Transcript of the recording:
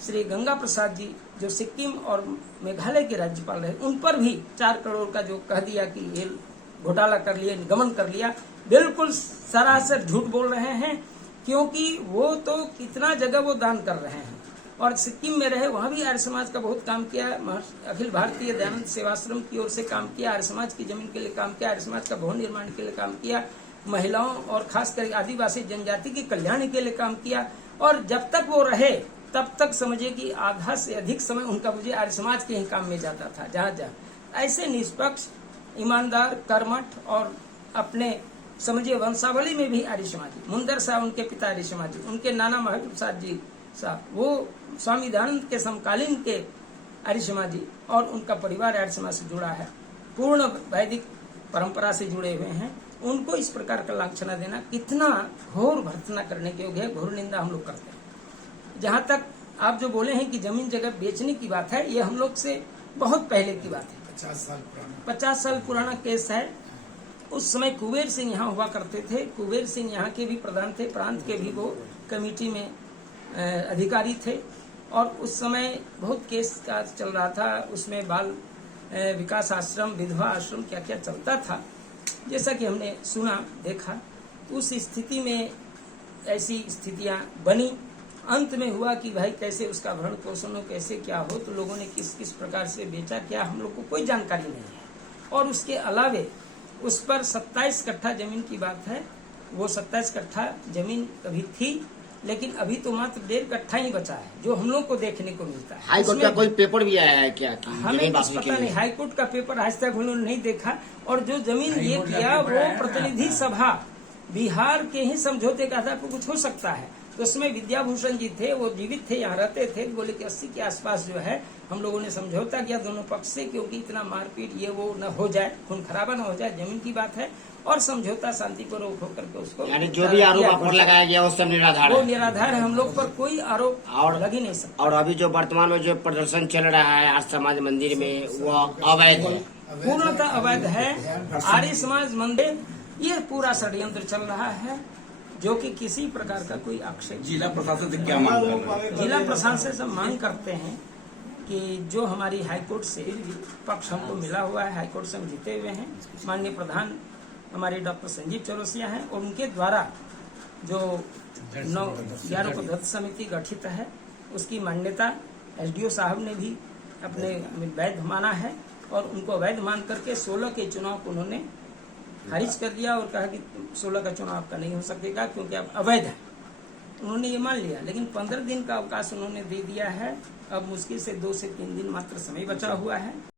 श्री गंगा प्रसाद जी जो सिक्किम और मेघालय के राज्यपाल रहे, उन पर भी 4 करोड़ का जो कह दिया कि ये घोटाला कर लिया, निगमन कर लिया, बिल्कुल सरासर झूठ बोल रहे हैं। क्योंकि वो तो कितना जगह वो दान कर रहे हैं और सिक्किम में रहे, वहां भी आर्य समाज का बहुत काम किया। अखिल भारतीय दयानंद सेवाश्रम की ओर से काम किया, आर्य समाज की जमीन के लिए काम किया, आर्य समाज का भवन निर्माण के लिए काम किया, महिलाओं और खासकर आदिवासी जनजाति के कल्याण के लिए काम किया। और जब तक वो रहे तब तक समझिए कि आधा से अधिक समय उनका मुझे आर्य समाज के ही काम में जाता था। जहाँ जहाँ ऐसे निष्पक्ष, ईमानदार, कर्मठ और अपने समझिए वंशावली में भी आर्य समाजी, मुंदर साहब उनके पिता आर्य समाजी, उनके नाना महबूब प्रसाद जी साहब वो स्वामी दयानंद के समकालीन के आर्य समाजी, और उनका परिवार आर्य समाज से जुड़ा है, पूर्ण वैदिक परंपरा से जुड़े हुए हैं। उनको इस प्रकार का लांछना देना कितना घोर भर्त्सना करने के योग्य है, घोर निंदा हम लोग करते हैं। जहाँ तक आप जो बोले हैं कि जमीन जगह बेचने की बात है, ये हम लोग से बहुत पहले की बात है, 50 साल पुराना केस है। उस समय कुबेर सिंह यहाँ हुआ करते थे। कुबेर सिंह यहाँ के भी प्रधान थे, प्रांत के भी वो कमेटी में अधिकारी थे। और उस समय बहुत केस का चल रहा था, उसमें बाल विकास आश्रम, विधवा आश्रम, क्या क्या चलता था, जैसा कि हमने सुना देखा। उस स्थिति में ऐसी स्थितियां बनी। अंत में हुआ कि भाई कैसे उसका भरण पोषण हो, कैसे क्या हो, तो लोगों ने किस किस प्रकार से बेचा, क्या हम लोग को कोई जानकारी नहीं है। और उसके अलावे उस पर 27 कट्ठा जमीन की बात है। वो 27 कट्ठा जमीन कभी थी, लेकिन अभी तो मात्र 1.5 कट्ठा ही बचा है, जो हम लोग को देखने को मिलता है। हाईकोर्ट का कोई पेपर भी आया है क्या? हमें कुछ पता नहीं, हाईकोर्ट का पेपर आज तक उन्होंने नहीं देखा। और जो जमीन ये किया वो प्रतिनिधि सभा बिहार के ही समझौते के आधार पर कुछ हो सकता है। तो उसमें विद्याभूषण जी थे, वो जीवित थे, यहाँ रहते थे। बोले कि 80 के आसपास जो है हम लोगों ने समझौता किया दोनों पक्ष से, क्योंकि इतना मारपीट ये वो न हो जाए, खून खराबा न हो जाए, जमीन की बात है। और समझौता शांतिपूर्वक होकर के उसको, यानी जो भी आरोप आप पर लगाया गया वो सब निराधार है। वो निराधार है, हम लोग पर कोई आरोप लग ही नहीं सकता। और अभी जो वर्तमान में जो प्रदर्शन चल रहा है आर्य समाज मंदिर में, वो अवैध है, पूर्णतः अवैध है। आर्य समाज मंदिर ये पूरा षड्यंत्र चल रहा है, जो कि किसी प्रकार का कोई आक्षेप। जिला प्रशासन से क्या मांग कर रहे हैं? जिला प्रशासन से मांग करते हैं कि जो हमारी हाईकोर्ट से पक्ष हमको मिला हुआ है, हाईकोर्ट से हम जीते हुए हैं, माननीय प्रधान हमारे डॉक्टर संजीव चौरसिया हैं, और उनके द्वारा जो 9/11 को दत्त समिति गठित है, उसकी मान्यता एसडीओ साहब ने भी अपने वैध माना है। और उनको अवैध मान करके 16 के चुनाव को उन्होंने खारिज कर दिया और कहा कि 16 का चुनाव आपका नहीं हो सकेगा, क्योंकि आप अवैध है। उन्होंने ये मान लिया, लेकिन 15 दिन का अवकाश उन्होंने दे दिया है। अब मुश्किल से 2 से 3 दिन मात्र समय बचा हुआ है।